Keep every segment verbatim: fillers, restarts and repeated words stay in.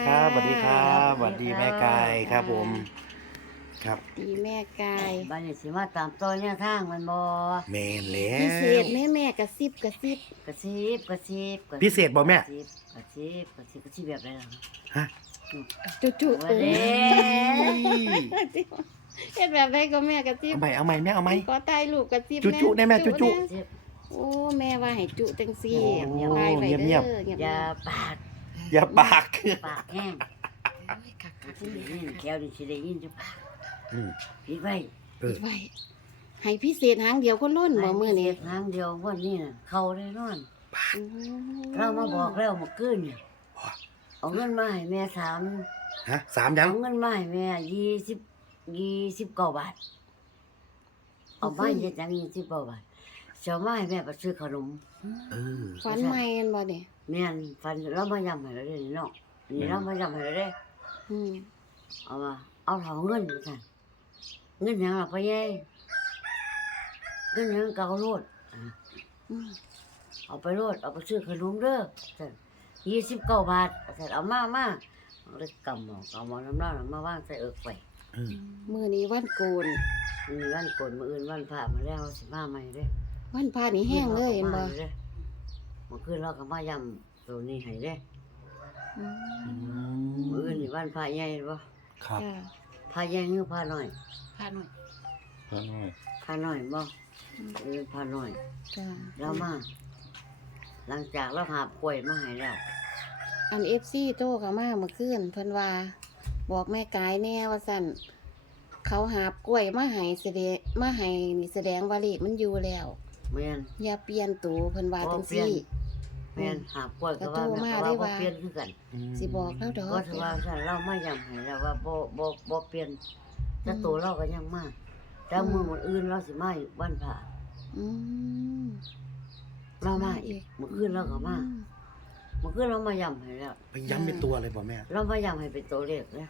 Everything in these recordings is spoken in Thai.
ครับสวัสดีครับสวัสดีแม่กายครับผมครับดีแม่กายบ้านนี้สิมาตามต่อแนวทางมันบ่แม่นแล้พิเศวษแม่แม่กระซิบกระซิบกระซิบกระซิบกระซิบพิเศษบ่แม่กระซิบกระซิบกระซิบกระซิบแบบไหนล่ะฮะจุจุโอ้เอยเด้อเฮ็ดแบบไรก็แม่กระซิบเอาใหม่เอาใหม่แม่เอาใหม่ก็ตายลูกกระซิบจุจุได้แม่จุจุแน่กระซิบโอ้แม่ว่าให้จุจังซี่โอ้ตายไปเงีเด้ยอบ เงียบอย่าปากอย่าปากปากแห้งคักคักสิได้ยินแก้วนี่สิได้ยินจุปากอืมปิดไว้เออไว้ให้พิเศษหางเดียวคนล้นบ่มื้อนี้ทางเดียววันนี้น่ะเข้าแน่นอนอืมเรามาบอกแล้วเมื่อคืนเนี่ยเอาเงินมาให้แม่สามฮะสามยังเอาเงินมาให้แม่ยี่สิบยี่สิบเก้าบาทเอามาเฮ็ดจังยี่สิบเก้าบาทเสียมาให้แม่ไปซื้อขนมเออฝันใหม่กันบ่เนี่ยแม่นฟันเรามายำให้เราได้เนาะนี่เรามายำให้เราได้อืมเอามาเอาเถาเงินสั่นเงินหยังล่ะพ่อใหญ่เงินหยังเก่าโลดอ่ะอืมเอาไปโลดเอาไปซื้อขนมเด้อสั่นยี่สิบเก้าบาทสั่นเอามามาเอาเลยกำเอาเอามาน้ำเล่าน่ะมาวางใส่เอิกไว้เออมื้อนี้วันโกนมีวันโกนมื้ออื่นวันพระมาแล้วสิมาใหม่เด้อวันพระนี่แห้งเลยเห็นบ่เด้อเมื่อคืนเราก็มายำตัวนี้ให้เด้ออือืมมื้อมอื่นนี่วันพระใหญ่บ่ครับจ้ะพระใหญ่หรือพระน้อยพาหน่อยพอหน่อยพระน้อยบ่เออพระน้อยจ้ะแล้วมา หลังจากเราหาบกล้วยมาให้แล้วอัน เอฟ ซี โตเข้ามาเมื่อคืนเพิ่นว่า บอกแม่กายแน่ว่าสั่นเขาหาบกล้วยมาให้แสดงมาให้นี่แสดงว่าเลขมันอยู่แล้วแม่นอย่าเปลี่ยนตัวเพิ่นว่าจังบ่เปลี่ยซี่น แม่นหาบกล้วยก็ว่าก็โทรแม่มาก็ได้ว่าบ่ว่าเปลี่ยนคือกันมสิบอกแล้วดอกก็ถือว่าฉันเรามาย้ำให้แล้วว่าบ่บ่บ่เปลี่ยนแต่ตัวเราก็ยังมาแต่มื้อมื้ออื่นเราสิมาอีกวันพระอืมเรามาอีกเมื่อคืนเราก็มาเมื่อคืนเรามาย้ำให้แล้วไปย้ำเป็นตัวเลยบ่แม่เรามาย้ำให้เป็นตัวเลขแล้ว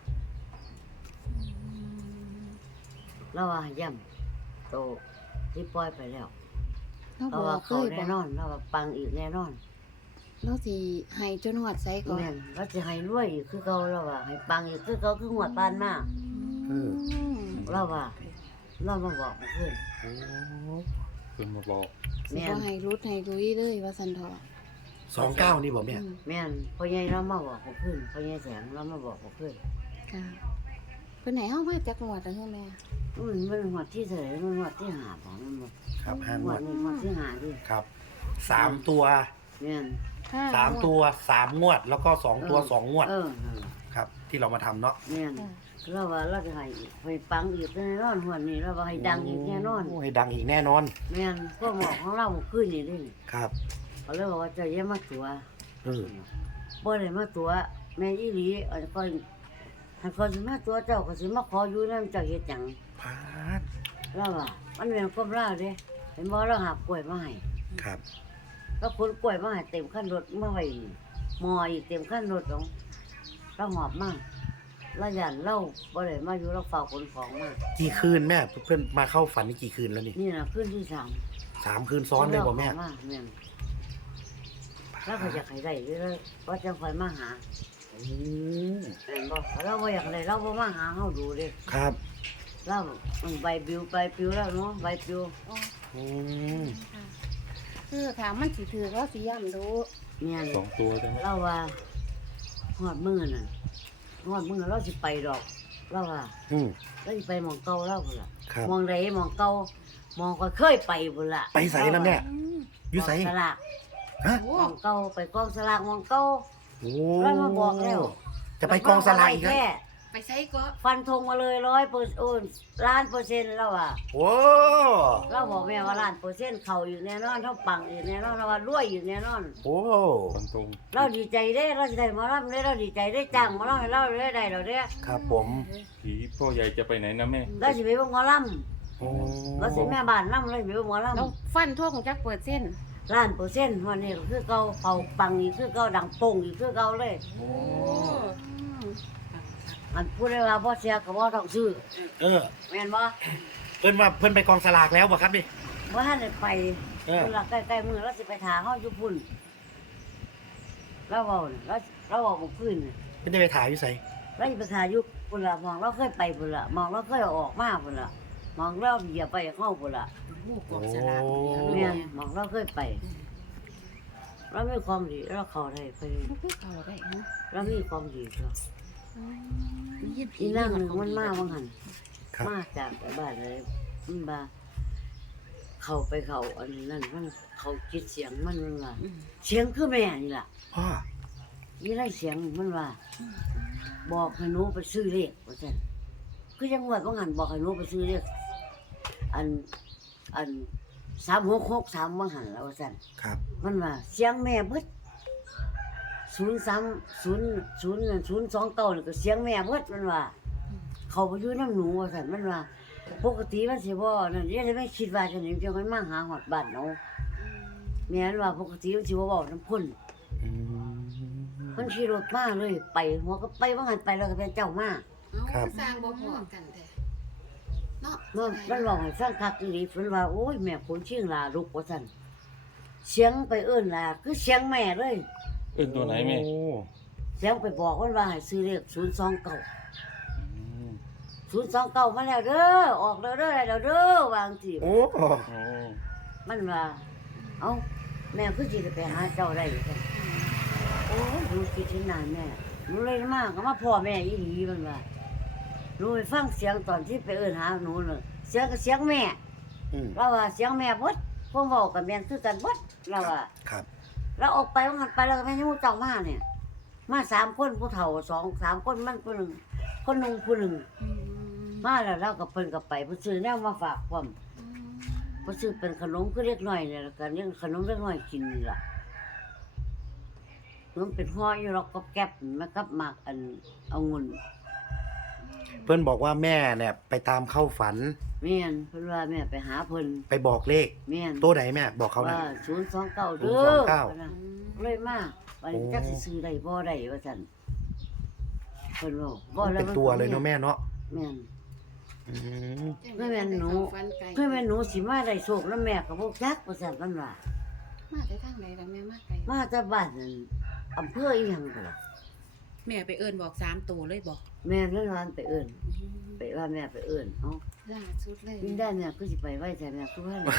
เราว่าย้ำโตที่ปล่อยไปแล้วเราเราบอว่ากเคเขายบแน่อกนอนเราว่าปังอีกแน่นอนเราสิให้จนฮอดไสก่อนแม่นเราจะให้รวยอีกคือเก่าเราว่าให้ปังอีกคือเก่าคือหัวปานมาเออมเราว่าเรามาบอกเพื่อนโอ้คุณมาบอกสิบ่ให้รุดให้รุยเลยว่าซั่นเถาะสองเก้านี่บ่แม่อืมแม่นพ่อใหญ่เรามาบอกเพื่อนพ่อใหญ่แสงเรามาบอกเพื่อนค่ะเพิ่นไหนเฮามาจากจังหวัดอะเฮ้ยแม่มันมันหัวที่เท่าไหร่มันหัวที่หาของมันหมดครับห้างหัววดนี่หัวที่หาดิครับสามตัวแม่นห้สามตัวสามงวด แล้วก็สองตัวสองงวดเออเออครับ ที่เรามาทำเนาะแม่นค่ะเราว่าเราจะให้ให้ปังอีกแน่นอนหัวนี้เราว่าให้ดังอีกแน่นอนโให้ดังอีกแน่นอนแม่นพวกหมอของเราขึ้นนี่ดิครับเขาเลยบอกว่าเจะเยี่ยมมาตัวเออบ่ได้มาตัวแม่อีหลีอันก็หันก็สิมาตัวเจ้าก็สิมาขออยู่นำเจ้าเฮ็ดหยังพาดเราว่ามันเป็นกบลาเด้เห็นบ่เราหาบกล้วยมาให้ครับก็ขนกล้วยมาให้เต็มคันรถมาไว้หมออีกเต็มคันรถของเราหอบมาเราย่านเราบ่ได้มาอยู่เราเฝ้าขนของมากี่คืนแม่เพื่อนมาเข้าฝันนี่กี่คืนแล้วนี่นี่น่ะคืนที่สามสามคืนซ้อนเลยบ่แม่ราข้าาแม่นเราก็อยากให้ได้เด้อว่าจังค่อยมาหาอืมแม่นบ่เราบ่อยากได้เราบ่มาหาเฮาดูเด้ครับเรามันใบบิวใบปิวแล้วเนาะใบปิวอืมค่ะคือถามมันสิถือเราสิย่ำดูแม่นสองตัวใช่ไหมเราว่าฮอดมื้อน่ะฮอดมื้อเราสิไปดอกเราว่าอืมเราสิไปหม่องเก่าเราพุ่นล่ะครับหมองใดหมองเก่าหมองก็เคยไปพุ่นล่ะไปใส่นะแม่อืมอยู่ใส่กองสลากฮะโอ้หมองเก่าไปกองสลากหมองเก่าโอ้เรามาบอกแล้วจะไปกองสลากอีกแล้วแค่ไปใส่ก็ฟันธงมาเลยร้อยเปอร์เซ็นต์ล้านเปอร์เซ็นต์แล้วอ่ะโอ้เราบอกแม่ว่าล้านเปอร์เซ็นต์เขาอยู่แน่นอนเท่าปังอยู่แน่นอนเราว่ารวยอยู่แน่นอนโอ้ฟันตรงเราดีใจได้เราจะได้หมาล่ำได้เราดีใจได้จ้างหมาล่ำให้เราได้ได้เราได้ครับผมผีพ่อใหญ่จะไปไหนนะแม่เราสิไปเบิ่งหมาล่โอ้ำเราสิแม่บ้านล่ำเราสิไปเบิ่งหมาล่เราฟันทั่วของจักเปิดเส้นำล้านเปอร์เซ็นต์วันนี้ก็คือเก่าเขาปังอีกคือเก่าดังโป่งอีกคือเก่าเลยโอ้อันพูดได้ว่าบ่เสียก็บ่ต้องซื้อเออแม่นบ่เพื่อนว่าเพื่อนไปกองสลากแล้วบ่ครับนี่บ่ทันได้ไปเออเวลาใกล้ๆมื้อเราสิไปถาเฮาอยู่พุ่นเราเว้าน่ะเราเราเว้าบ่คืนน่ะไม่ได้ไปถ่ายอยู่ไสเราจะไปขายอยู่พุ่นละมองเราเคยไปพุ่นละมองเราเคยออกมาพุ่นละมองเราเหยียบไปเข้าพุ่นละผู้กองสลากแม่เนี่ยนมองเราเคยไปเรามีความดีเราเข้าได้ไปเขาได้ฮะเรามีความดีครับยี่อีนั่งหนึ่งมันมาว่าหันครับมาจากบ้านเลยมันมาเข้าไปเขาอันนั้นมันเขาจิตเสียงมันมันว่าเสียงคือแม่นี่ล่ะพ่อยี่ไรเสียงมันว่า บอกให้หนูไปซื้อเลขว่าซั่นคือจังหวัดว่าหันบอกให้หนูไปซื้อเลขอันอันสามหกหกสามว่าหันแล้วว่าซั่นครับมันว่าเสียงแม่เบิดศูนย์สามศูนย์ศูนย์ศูนย์สองเก้านี่ก็เสียงแม่เบิดมันว่า เขาไปอยู่น้ำหนูว่าซั่นมันว่า ปกติมันสิบ่นั่นเดี๋ยวจะไม่คิดว่าจะหนีจะไม่มาหาหอดบ้านเนาะแม่นว่าปกติมันสิบ่เว้าน้ำพ่นอืมมันขี่รถมาเลยไปหัวก็ไปว่าหันไปแล้วก็เป็นเจ้ามาเอาสร้างบ่พอกันแท้เนาะมันมันบอกให้ฟังคักอีหลีเพิ่นว่าโอ้ยแม่คนเชียงลาลุกว่าซั่นเสียงไปเอิ้นลาคือเสียงแม่เลยเอิ้นตัวไหนแม่โอ้เสียงไปบอกมันว่าให้ซื้อเลขศูนย์สองเก้าอืมศูนย์สองเก้ามาแล้วเด้อออกแล้วเด้อได้แล้วเด้อวาจังซี่โอ้โอ้มันว่าเอ้าแม่คือสิได้ไปหาเจ้าได้ซั่นโอ้ยดูคิดเห็นหน้าแม่หนูเลยมาก็มาพ่อแม่อีหลีมันว่าหนูไปฟังเสียงตอนที่ไปเอิ้นหาหนูน่ะเสียงก็เสียงแม่อืมเราว่าเสียงแม่เบดพวกเว้ากับแม่นคือกันเบดเราว่าครับเราออกไปว่ามันไปแล้วก็แม่นฮู้เจ้ามาเนี่ย มาสามคนผู้เฒ่าสองสามคนมันผู้หนึ่งคนหนึงผู้หนึ่งมาแล้วเราก็เพิ่นก็ไปเพิ่นซื้อแนวมาฝากพร้อมเพิ่นซื้อเป็นขนมคือเล็กน้อยเนี่ยแล้วก็เลี้ยงขนมเล็กน้อยกินนี่ล่ะมันเป็นห่ออยู่หรอกกับแก๊บมากับหมากอันเอางุ่นเพื่อนบอกว่าแม่เนี่ยไปตามเข้าฝันแม่นเพิ่นว่าแม่ไปหาเพิ่นไปบอกเลขแม่นตัวไหนแม่บอกเขาหน่ว่าอยศูนย์สองเก้าศูเด้นย์สองอเก้าพิ่นน่ะเลยมาวันนี้จักสิซื้อได้บ่ได้ว่าซั่นเพิ่นบอกบ่แล้วเป็นตัวเลยเนาะแม่เนาะแม่นอืมเพื่อนแม่นหนู เพื่อนแม่นหนูสิมาได้โชคนำแม่ก็บ่จักว่าซั่นมันว่ามาแต่ทางไหนล่ะแม่มาไกลมาแต่บ้านนั่นอำเภออีหยังก็ล่ะแม่ไปเอิ้นบอกสามตัวเลยบอกแม่นั่นวานไปเอิ้นไปว่าแม่ไปเอิ้นเอ้าล่าสุดเลยวินได้แม่คือสิไปไว้แต่แม่คือว่าอะไร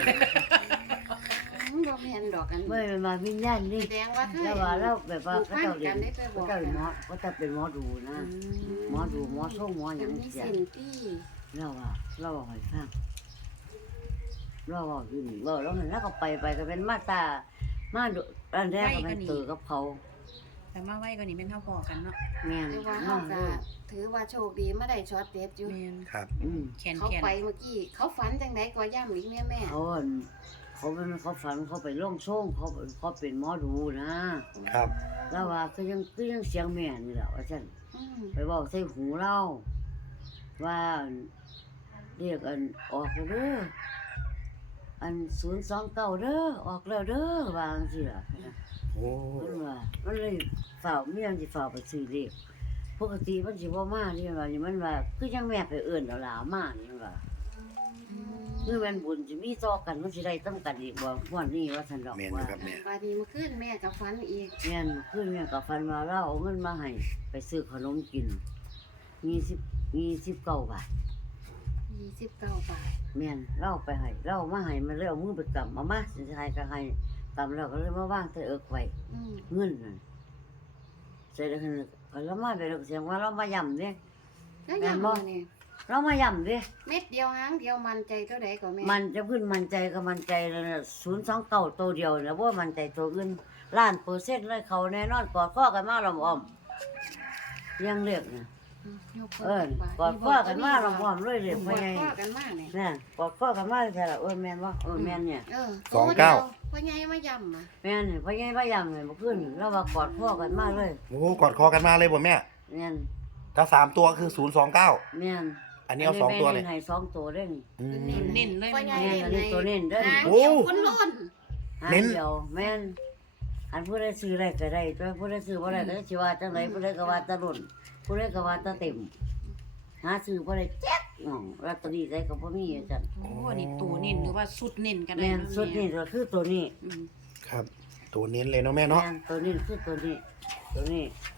อืมบ่แม่นดอกกันเมื่อมันมาวิญญาณนี่แสดงว่าเคยแล้วว่าเราแบบว่าผูกเขาพันเจ้าเรียกันนได้ไปบเขาอกเจ้ากันหมอเขาจะเป็นหมอดูนะ หมอดูหมอส่งหมอหยังมันมีเสียสิ่งที่เราว่าเราบอกให้ฟังเราบอกอยู่นี่ว่าเราเห็นแล้วก็ไปไปก็เป็นมาตามาดูอันแรกก็เป็นเตือกับเขาแต่มาไว้ก็นี่เป็นเท่าพอกันเนาะแม่นแต่ว่ามาเฮาเลก็ยถือว่าโชคดีมาได้ช็อตเด็ดอยู่แม่นครับอืมแขนเขาแขนไปเมื่อกี้ เขาฝันจังไดก็ย่ำอีกแม่แม่เขาอั่นเขาเป็นเขาฝันเขาไปล่องโช่งเขาเขาเป็นหมอดูนะครับ แล้วว่าก็ยังก็ยังเสียงแม่นี่แหละว่าฉันอืมไปบอกใส่หูเราว่าเรียกอันออกแล้วเด้ออันศูนย์สองเก้าเด้อออกแล้วเด้อวาจังสิล่ะโอ้มันว่ามันเลยฝ่าวมีอันสิฝ่าวไปซื้อเลขปกติมันสิบ่มานี่ว่านี่มันว่าคือยังแม่ไปเอิ้นเอาหลามานี่มันว่าคือแม่นบุญสิมีต่อกันมันสิได้ต้องกันอีกบ่ม่วนนี้ว่าซั่นดอกแม่นอว่ายู่ครับแม่บาดนี้เมื่อคืนแม่กับฝันอีกแม่นคือแม่ก็ฟันว่าเราเอาเงินมาให้ไปซื้อขนมกินมีสิบมีสิบเก้าบาทยี่สิบเก้าบาทแม่นเราเอาไปให้เราเอามาให้มันเลยเอามือไปกำเอามาสิให้ก็ให้กำแล้วก็เลยมาวางใส่เอิกไว้อืมเงินนั่นใส่แล้วก็ก็แล้วมาไปแล้วก็เสียงว่าเรามาย่ำเด้แล้วแม่นย่ำบ่บ่เนี่ยเรามาย่ำเด้เม็ดเดียวหางเดียวมันใจเท่าใดก็แม่มันจะขึ้นมันใจก็มันใจแล้วศูนย์สองเก้าตัวเดียวนะว่ามันใจตัวอื่นล้านเปอร์เซ็นต์เลยเขาแน่นอนกอดข้อกันมาลำอ้อมยังเรียกนะอืมยกเออกอดข้อกันมาลำอ้อมเลยเรียกกว่าอดไงข้อกันมาเนี่ยเนี่ยกอดข้อกันมาใช่ละเออแม่นว่าเออแม่นเนี่ยเออสองเก้าพ่อใหญ่มาย่ำอ่ะแม่นเนี่ยพ่อใหญ่พ่อยำเลยเมื่อคืนนี่เราว่ากอดข้อกันมาเลยโอ้กอดคอกันมาเลยบ่แม่แม่นถ้าสามตัวคือศูนย์สองเก้าแม่นอันนี้เอาสองตัวเลยแม่นให้สองตัวได้นี่อืมเน้นเลยพ่อใหญ่แม่นอันนี้ตัวเน้นเด้อหางโอ้เดียวคนล้นหาเน้นเดียวแม่นอันผู้ใดซื้อได้ก็ได้ตัวผู้ใดซื้อบ่ได้ก็สิว่าจังไดผู้ใดก็ว่าตะลุ่นผู้ใดก็ว่าตะเต็มหาซื้อบ่ได้แจ๊กน้องลอตเตอรี่ได้ก็บ่มีอาจารย์โอ้นี่ตัวเน้นหรือว่าสุดเน้นกันได้แม่นเนาะสุดนี่ก็คือตัวนี้อืมครับ ตัวเน้นเลยเนาะแม่เนาะแม่นตัวนี้คือตัวนี้ ตัวนี้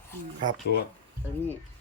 ครับตัวตัวนี้